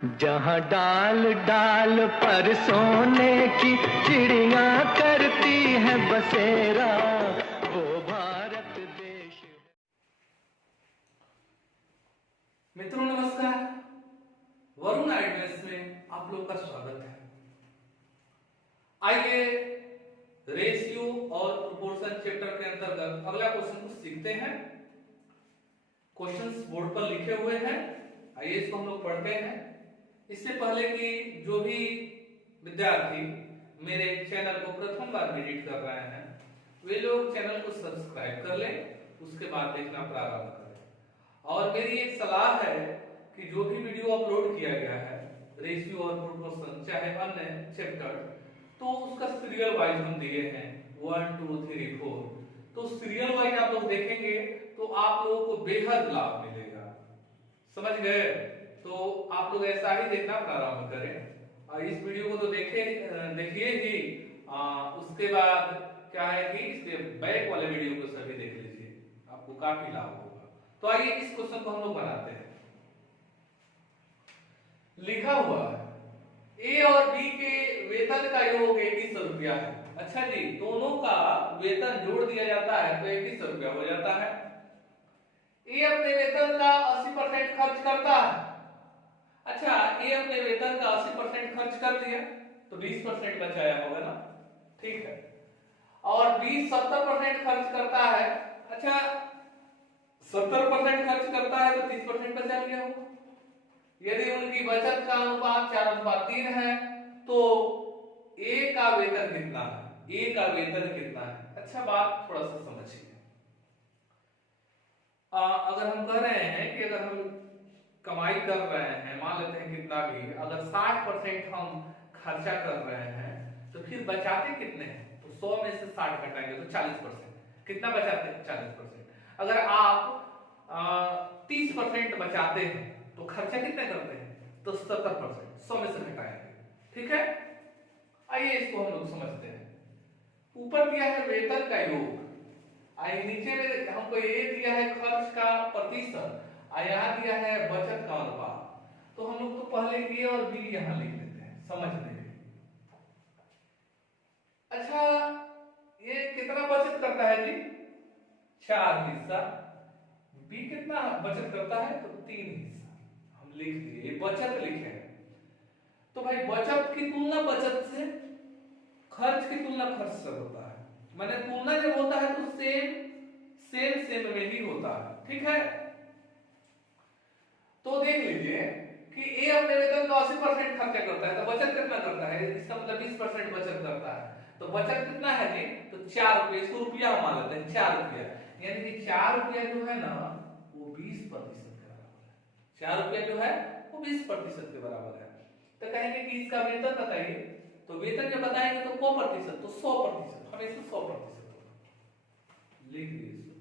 जहाँ डाल डाल पर सोने की चिड़िया करती है बसेरा, वो भारत देश। मित्रों नमस्कार, वरुण आइडियाज में आप लोग का स्वागत है। आइए रेशियो और प्रोपोर्शन चैप्टर के अंतर्गत अगला क्वेश्चन को सीखते हैं। क्वेश्चंस बोर्ड पर लिखे हुए हैं, आइए इसको हम लोग पढ़ते हैं। इससे पहले कि जो भी विद्यार्थी मेरे चैनल को प्रथम बार विजिट कर रहे हैं वे लोग चैनल को सब्सक्राइब कर लें, उसके बाद देखना प्रारंभ करें। और मेरी एक सलाह है कि जो भी वीडियो अपलोड किया गया है रेशियो और प्रोपोर्शन चाहे अन्य चैप्टर, तो उसका सीरियल वाइज हम दिए हैं 1 2 3 4। तो सीरियल वाइज आप लोग देखेंगे तो आप लोगों को बेहद लाभ मिलेगा, समझ गए? तो आप लोग ऐसा ही देखना प्रारंभ करें और इस वीडियो को तो देखिए ही, उसके बाद क्या है कि इसके बैक वाले वीडियो को सभी देख लीजिए, आपको काफी लाभ होगा। तो आइए इस क्वेश्चन को हम लोग बनाते हैं। लिखा हुआ है ए और बी के वेतन का योग 2100 रुपया है। अच्छा जी, दोनों का वेतन जोड़ दिया जाता है तो 2100 रुपया हो जाता है। ए अपने वेतन का 80% खर्च करता है। अच्छा, ए अपने वेतन का 80% खर्च कर दिया तो 20% बचाया होगा ना, ठीक है। और बी 70% खर्च करता है। अच्छा, 70% खर्च करता है तो 30% बचा लिया होगा। यदि उनकी बचत का अनुपात 4:3 है तो ए का वेतन कितना है? ए का वेतन कितना है? अच्छा, बात थोड़ा सा समझिए। अगर हम कह रहे हैं कि अगर हम कमाई कर रहे हैं, मान लेते हैं कितना भी, अगर 60% हम खर्चा कर रहे हैं तो फिर बचाते कितने हैं? तो 100 में से 60 घटाएंगे तो 40%। कितना बचाते हैं? 40%। अगर आप 30% बचाते हैं तो खर्चा कितने करते हैं? तो 70%। 100 में से घटाएंगे, ठीक है। आइए इसको हम लोग समझते हैं। ऊपर दिया है वेतन का योग, आई नीचे में हमको ये दिया है खर्च का प्रतिशत, यहाँ दिया है बचत का अनुपात। तो हम लोग तो पहले ए और बी यहाँ लिख लेते हैं समझने के। अच्छा, ये कितना बचत करता है जी? 4 हिस्सा। बी कितना बचत करता है? तो 3 हिस्सा। हम लिख दिए, ये बचत लिखे। तो भाई बचत की तुलना बचत से, खर्च की तुलना खर्च से होता है। माने तुलना जब होता है तो सेम सेम में ही होता है, ठीक है। तो देख लीजिए कि ए अपने वेतन का 80% खर्चा करता है तो बचत कितना करता है? इसका मतलब 20% बचत करता है। तो बचत कितना है जी? तो 4 रुपये। इसको रुपया हम मान लेते हैं 4 रुपया, यानी कि 4 रुपया जो है ना वो 20% के बराबर है। 4 रुपया जो है वो 20% के बराबर है। तो कहेंगे कि इसका वेतन बताइए, तो वेतन जब बताएंगे तो को प्रतिशत? तो 100%, हमेशा 100% लिख दीजिए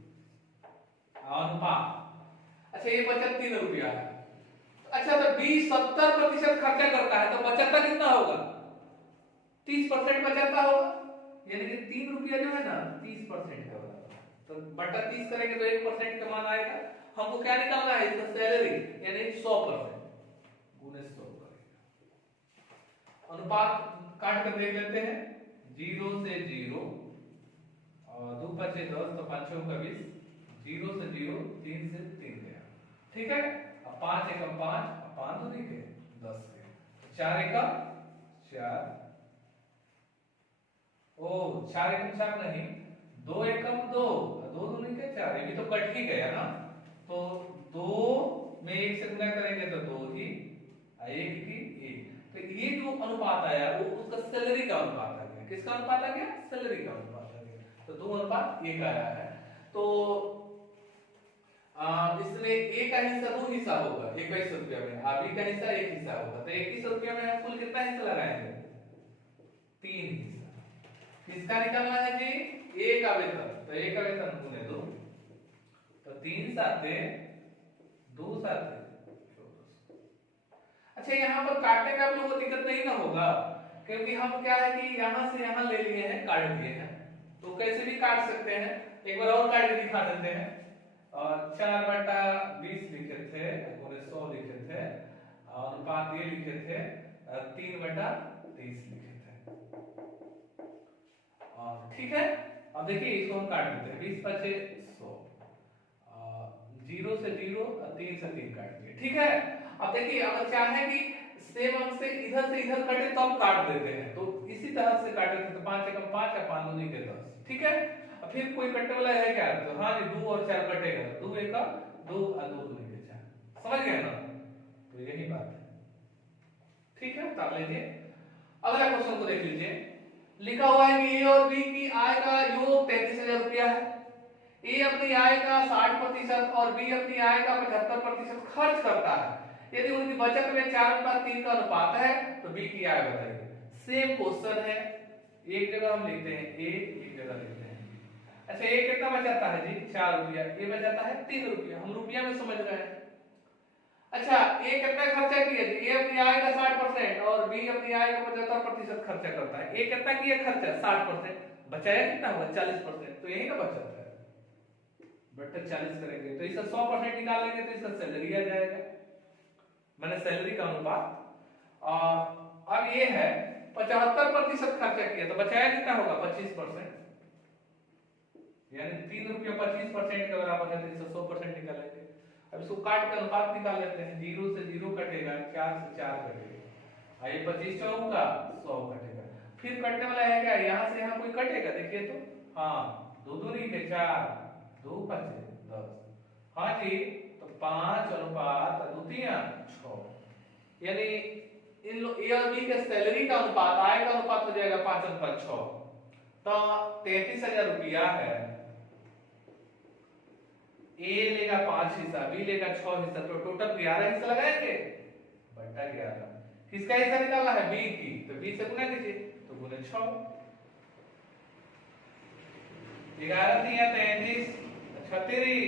अनुपात। अच्छा, ये बचत 3 रुपया है। अच्छा, तो 70% खर्चा करता है तो बचता कितना होगा? 30% बचता होगा, यानी कि 3 रुपया जो है ना 30% का बराबर। तो बटा 30 करेंगे तो 1% का मान आएगा। हमको क्या निकालना है? इसका सैलरी, यानी 100% गुने 100 करेंगे। अनुपात काट कर देख लेते हैं। 0 से 0 और 2 5 10 तो 5 6 का 20, 0 से 0, 3 से 3 गया, ठीक है। अब 5 एकम 5, 5 दूनी के 10 के, 4 एकम 4, ओ 4 एकम 4 नहीं, 2 एकम 2, 2 दूनी के 4, ये भी तो कट ही गया ना। तो 2 में 1 से गुना करेंगे तो 2 ही, 1 की 1। तो ये जो अनुपात आया वो उसका सैलरी का अनुपात आ गया। किसका अनुपात आ गया? सैलरी का अनुपात आ गया। तो 2:1 आया है। तो इसमें ए का हिस्सा 2 हिस्सा होगा 2100 रुपया में, और बी का हिस्सा 1 हिस्सा होगा। तो 2100 रुपया में हम कुल कितना हिस्सा लगाएंगे? 3 हिस्सा। किसका निकालना है जी? ए का वेतन। तो ए का वेतन गुने 2, तो 3 साते 2 साते 1400। अच्छा, यहाँ पर काटने में आप लोगों को दिक्कत नहीं ना होगा, क्योंकि हम क्या है कि यहाँ से यहाँ ले लिए हैं, काट दिए हैं। तो कैसे भी काट सकते हैं, एक बार और काट के दिखा देते हैं। और 4/20 लिखे थे, 100 लिखे थे, और अनुपात ये लिखे थे 3/30 लिखे थे। और ठीक है, अब देखिए इसको हम काट देते हैं। 20 5 100, 0 से 0 और 3 से 3 काट दिए। ठीक है, अब देखिए अगर चाहे कि सेम अंक से इधर कटे तो हम काट देते हैं, तो इसी तरह से काटे थे तो 5 एकम 5 और 5 दूनी के 10। ठीक है, अब फिर कोई कटने वाला है क्या? तो हाँ जी 2 और 4 कटेगा, 2 एकम 2 और 2 दूनी के 4। समझ गए ना? तो यही बात है। ठीक है, ताप लीजिए। अगला क्वेश्चन को देख लीजिए। लिखा हुआ है कि ए और बी की आय का योग 33,000 रुपया है। ए अपनी आय का 60% और बी अपनी आय का 75% खर्च करता है। यदि उनकी बचत में 4:3 का अनुपात है तो बी की आय बताइए। सेम क्वेश्चन है, एक जगह हम लिखते हैं ए, एक जगह लिखते हैं। अच्छा, ए कितना बचाता है जी? 4 रुपया। ए बचाता है 3 रुपया। हम रुपया में समझ रहे हैं। अच्छा, ए कितना खर्चा किया जी? ए अपनी आय का 60% और बी अपनी आय का 75% खर्चा करता है। ए कितना किया खर्चा? 60%। बचाया कितना होगा? 40%। तो यही ना बचत है, बटा 40 करेंगे तो इसका 100% निकाल लेंगे तो इसका सैलरी आ जाएगा, मैंने सैलरी का अनुपात। और अब ये है 75% खर्चा किया तो बचाया कितना होगा? 25%, यानी 3 रुपया 25% के बराबर है, तो इसका 100% निकालेंगे। अब इसको काट के अनुपात निकाल लेते हैं। 0 से 0 कटेगा, 4 से 4 कटेगा, ये 25 चौका 100 कटेगा। फिर कटने वाला है क्या? यहाँ से यहाँ कोई कटेगा? देखिए तो, हाँ 2 दूनी के 4, 2 5 10। हाँ जी, तो 5 अनुपात 2 6, यानी इन लोग ए और बी के सैलरी का अनुपात, आय का अनुपात हो जाएगा 5 अनुपात 6। तो 33,000 रुपया है। ए लेगा 5 हिस्सा, बी लेगा 6 हिस्सा, तो टोटल 11 हिस्सा लगाएंगे, बटा 11। किसका हिस्सा निकालना है? बी की, तो बी से गुना कीजिए, तो गुने 6। 11 3 33, 36,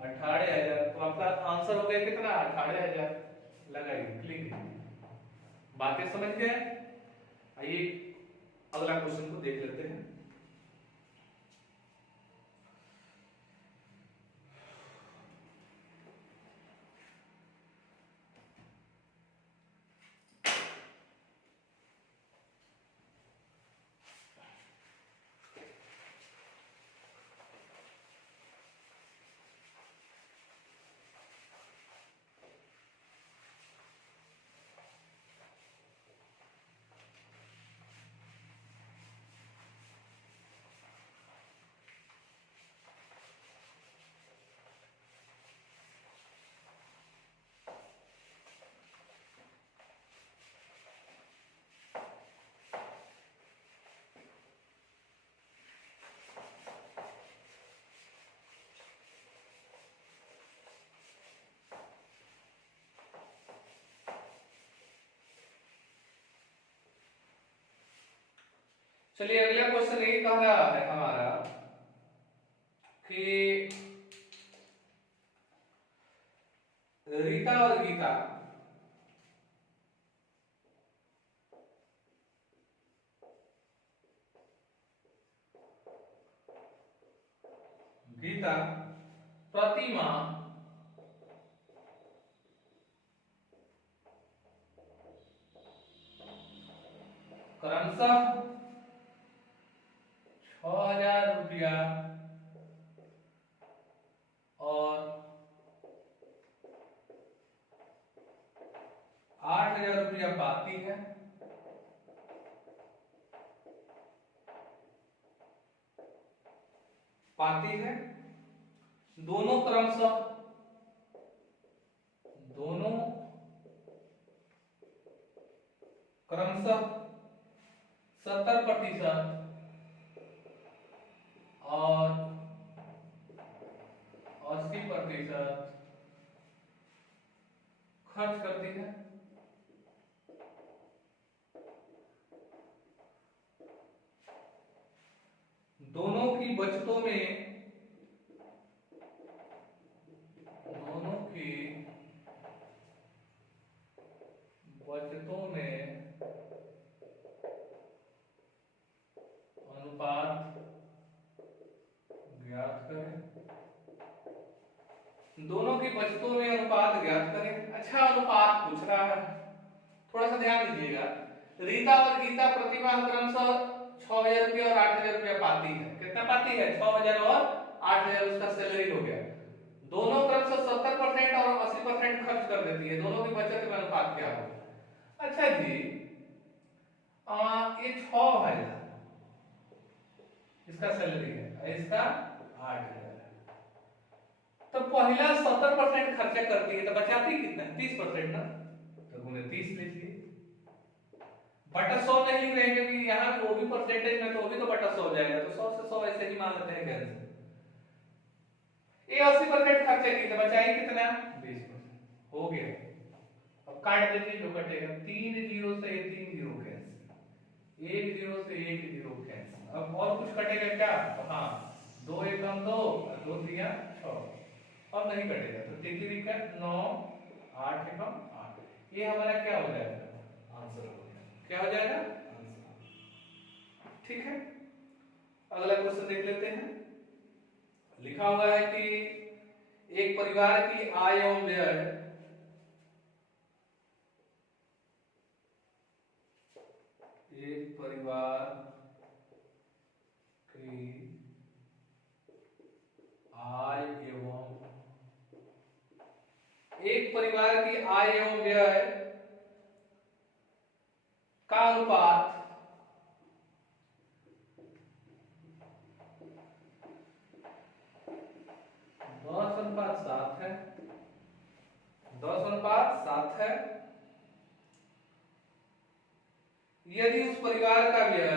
18,000। तो आपका आंसर हो गया कितना? 18,000। लगाइए, क्लिक। बातें समझ गए? आइए अगला क्वेश्चन को देख लेते हैं। चलिए अगला क्वेश्चन ये कह रहा है हमारा कि रीता और गीता प्रतिमा क्रमशः 6,000 रुपया और 8,000 रुपया पाती है। दोनों क्रमशः 70% और 80% खर्च करती है। दोनों की बचतों में अनुपात ज्ञात करें। दोनों की बचतों में अनुपात ज्ञात करें। अच्छा, अनुपात पूछ रहा है, थोड़ा सा ध्यान दीजिएगा। रीता और गीता प्रतिमाह क्रमशः 6,000 रुपया और 8,000 रुपया पाती है। कितना पाती है? 6,000 और 8,000 उसका सैलरी हो गया। दोनों क्रमशः 70% और 80% खर्च कर देती है। दोनों की बचत में अनुपात क्या होगा? अच्छा जी, ये 6,000 इसका सैलरी है, इसका 8,000 है। तो पहला 70% खर्चा करती है तो बचाती कितना है? 30% ना, तो गुने 30 लीजिए। बटा 100 नहीं लिख रहे हैं, यहाँ वो भी परसेंटेज में, तो वो भी तो बटा 100 हो जाएगा, तो 100 से 100 ऐसे ही मान लेते हैं कैंसिल। ये 80% खर्चा की तो बचाई कितना? 20% हो गया। अब काट दीजिए जो कटेगा। 3 जीरो से 3 जीरो कैंसिल, 1 जीरो से 1 जीरो कैंसिल। अब और कुछ कटेगा क्या? तो हाँ, 2 एकम 2 और 2 तिया 6। अब नहीं कटेगा तो तिथि का 9 8 एकम 8। ये हमारा क्या हो जाएगा? आंसर हो गया। क्या हो जाएगा? आंसर। ठीक है, अगला क्वेश्चन देख लेते हैं। लिखा हुआ है कि एक परिवार की आय एवं व्यय एक परिवार की आय एवं व्यय का अनुपात 10:7 है। 10:7 है। यदि उस परिवार का व्यय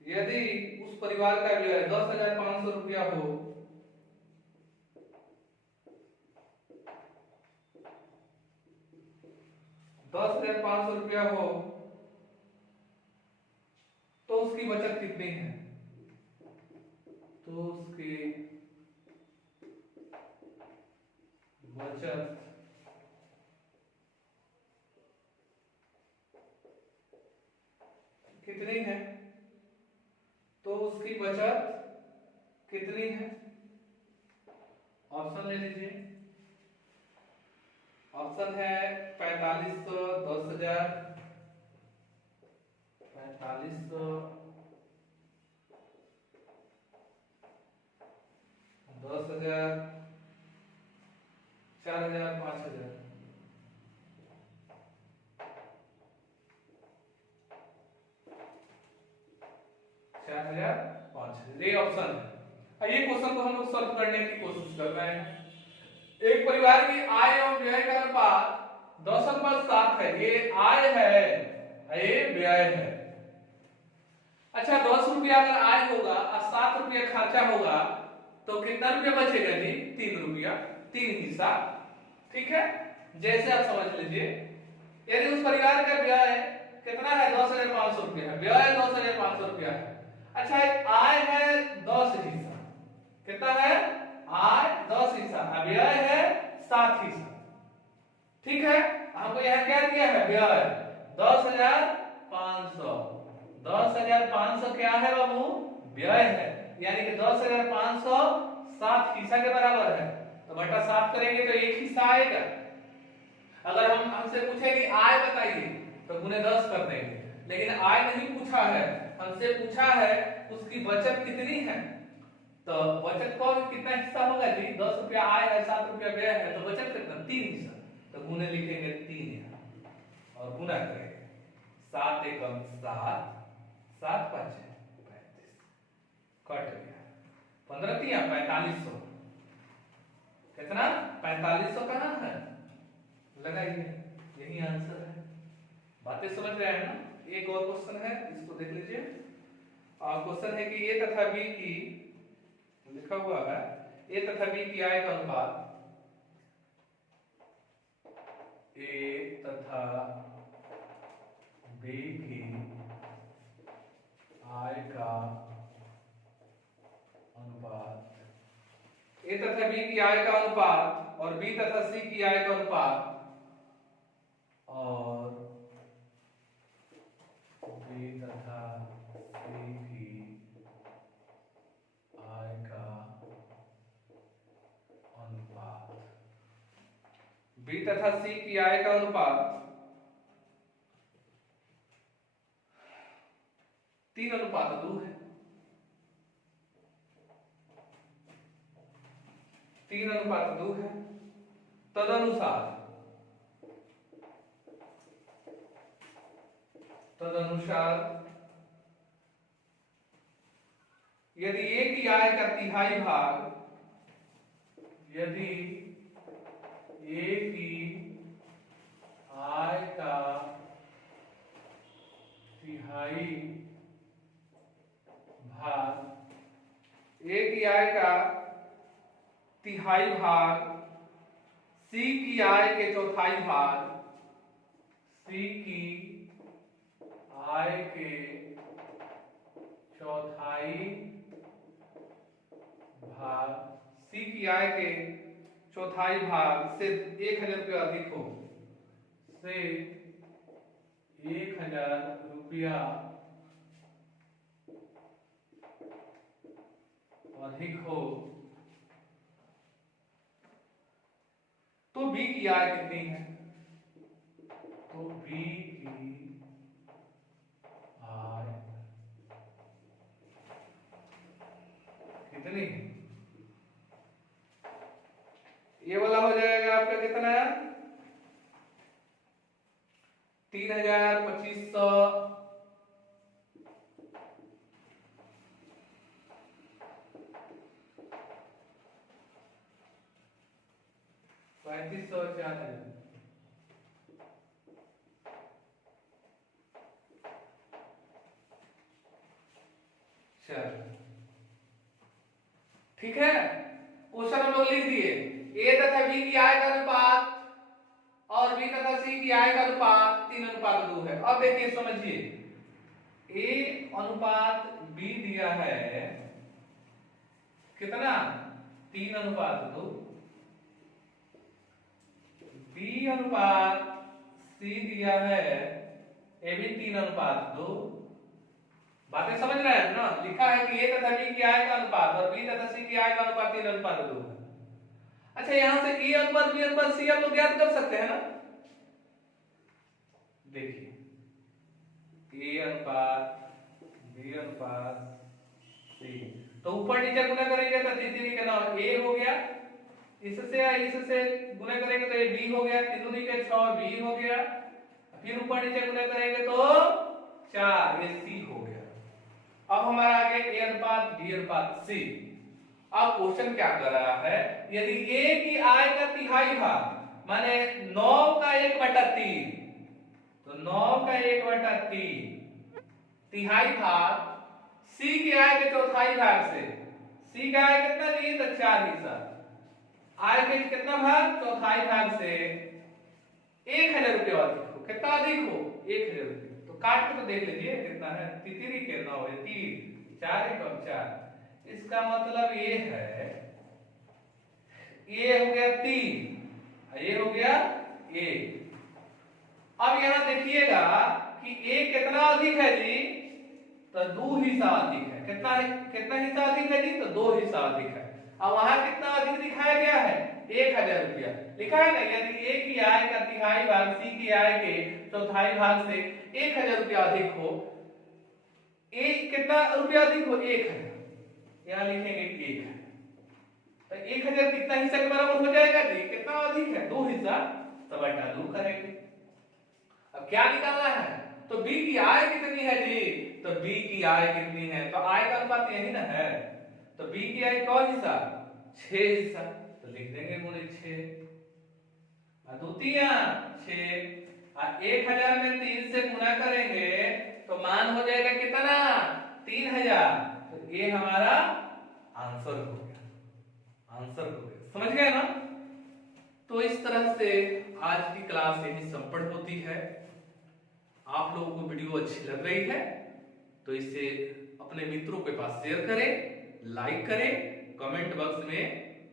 यदि उस परिवार का व्यय 10,500 रुपया हो, तो उसकी बचत कितनी है? तो उसकी बचत कितनी है? ऑप्शन ले लीजिए। ऑप्शन है 4500, 10,000, 4500, 10,000, 4,000, 5,000। 4,000, 5,000 ये ऑप्शन है। ये क्वेश्चन को हम लोग सॉल्व करने की कोशिश कर रहे हैं। एक परिवार की आय एवं व्यय का अनुपात 10:7 है। ये आय है, ये व्यय है। अच्छा, 10 रुपया अगर आय होगा और 7 रुपया खर्चा होगा तो कितना रुपया बचेगा जी? 3 रुपया, 3 हिस्सा। ठीक है, जैसे आप समझ लीजिए। यदि उस परिवार का व्यय कितना है? 10,500 रुपया है। व्यय 10,500 रुपया है। अच्छा, आय है 10 हिस्सा। कितना है? आय 10 हिस्सा, व्यय है 7 हिस्सा। ठीक है, हमको यहाँ क्या दिया है? व्यय 10,500। 10,500 क्या है बाबू? व्यय है, यानी कि 10,500 7 हिस्सा के बराबर है। तो बटा 7 करेंगे तो 1 हिस्सा आएगा। अगर हमसे पूछे कि आय बताइए तो गुने 10 कर देंगे, लेकिन आय नहीं पूछा है, हमसे पूछा है उसकी बचत कितनी है। तो बचत को कितना हिस्सा होगा जी? 10 रुपया आय है, 7 रुपया व्यय है, तो बचत कितना? 3 हिस्सा। तो गुने लिखेंगे 3 यहाँ और गुना करेंगे 7 एकम 7, 7 5 35, कट गया। 15 तिया 4500। कितना? 4500 कहाँ है? लगाइए, यही आंसर है। बातें समझ रहे हैं ना? एक और क्वेश्चन है, इसको देख लीजिए। क्वेश्चन है कि ए तथा बी की, लिखा हुआ है ए तथा बी की आय का अनुपात, ए तथा बी की आय का अनुपात। ए तथा बी की आय का अनुपात और बी तथा सी की आय का अनुपात और बी तथा सी की आय का अनुपात, बी तथा सी की आय का अनुपात 3:2 है। 3:2 है। तदनुसार यदि ए की आय का तिहाई भाग, यदि ए की आय का तिहाई भाग, ए की आय का तिहाई भाग सी की आय के चौथाई भाग, सी की आय के चौथाई भाग, सी की आय के चौथाई भाग से 1,000 रुपया अधिक हो, से 1,000 रुपया अधिक हो तो बी की आय कितनी है? तो बी की आय कितनी? ये वाला हो जाएगा आपका कितना? 3,2500 3500 4,000। चलो ठीक है, क्वेश्चन हम लोग लिख दिए। ए तथा बी की आय का अनुपात और बी तथा सी की आय का अनुपात 3:2 है। अब देखिए समझिए, ए अनुपात बी दिया है कितना? 3:2। बी अनुपात सी दिया है ए भी 3:2। बातें समझ रहे हैं ना? लिखा है कि ए तथा बी की आय का अनुपात और बी तथा सी की आय का अनुपात 3:2 है। अच्छा, यहां से ए अनुपात बी अनुपात सी आप लोग ज्ञात कर सकते हैं ना? देखिए, ए अनुपात बी अनुपात सी, तो ऊपर नीचे गुना करेंगे तो तीन के नाम ए हो गया, इससे गुना करेंगे तो ये बी हो गया, 3 के 6 बी हो गया, फिर ऊपर नीचे गुना करेंगे तो 4 ये सी हो गया। अब हमारा आगे ए अनुपात बी अनुपात सी। अब क्वेश्चन क्या कर रहा है? यदि ए की आय का तिहाई भाग माने 9 का 1/3, तो 9 का 1/3 तिहाई भाग सी की आय के चौथाई भाग से, सी का आय कितना दी? तो 4 हिस्सा, आय के कितना भाग? चौथाई भाग से 1,000 रुपया अधिक हो। कितना अधिक हो? 1,000 रुपया। तो काट के तो देख लीजिए कितना है। तितरी के 9 है 3, 4 1 और 4। इसका मतलब ये है, ये हो गया 3, ये हो गया 1। अब यहां देखिएगा कि ए कितना अधिक है जी? तो 2 हिस्सा अधिक है। कितना हिस्सा अधिक है जी? तो 2 हिस्सा अधिक है। अब वहां कितना अधिक दिखाया गया है? 1,000 रुपया लिखा है ना। यदि ए की आय का तिहाई भाग सी की आय के चौथाई भाग से 1,000 रुपया अधिक हो, ए कितना रुपया अधिक हो? 1,000। यहां लिखेंगे 1,000। तो 1,000 कितना हिस्सा के बराबर हो जाएगा जी? कितना अधिक है? 2 हिस्सा, तो बटा 2 करेंगे। अब क्या निकालना है? तो बी की आय कितनी है जी? तो बी की आय कितनी है? तो आय का अनुपात यही ना है। तो बी की आय कौन हिस्सा? 6 हिस्सा, तो लिख देंगे गुणे 6। द्वितीय 6, 1,000 में 3 से गुना करेंगे तो मान हो जाएगा कितना? 3,000। तो ये हमारा आंसर हो गया। आंसर हो गया, समझ गए ना? तो इस तरह से आज की क्लास यही संपन्न होती है। आप लोगों को वीडियो अच्छी लग रही है तो इसे अपने मित्रों के पास शेयर करें, लाइक करें, कमेंट बॉक्स में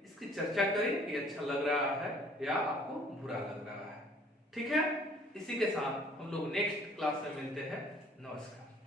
इसका इसकी चर्चा करें कि अच्छा लग रहा है या आपको बुरा लग रहा है। ठीक है, इसी के साथ हम लोग नेक्स्ट क्लास में मिलते हैं। नमस्कार।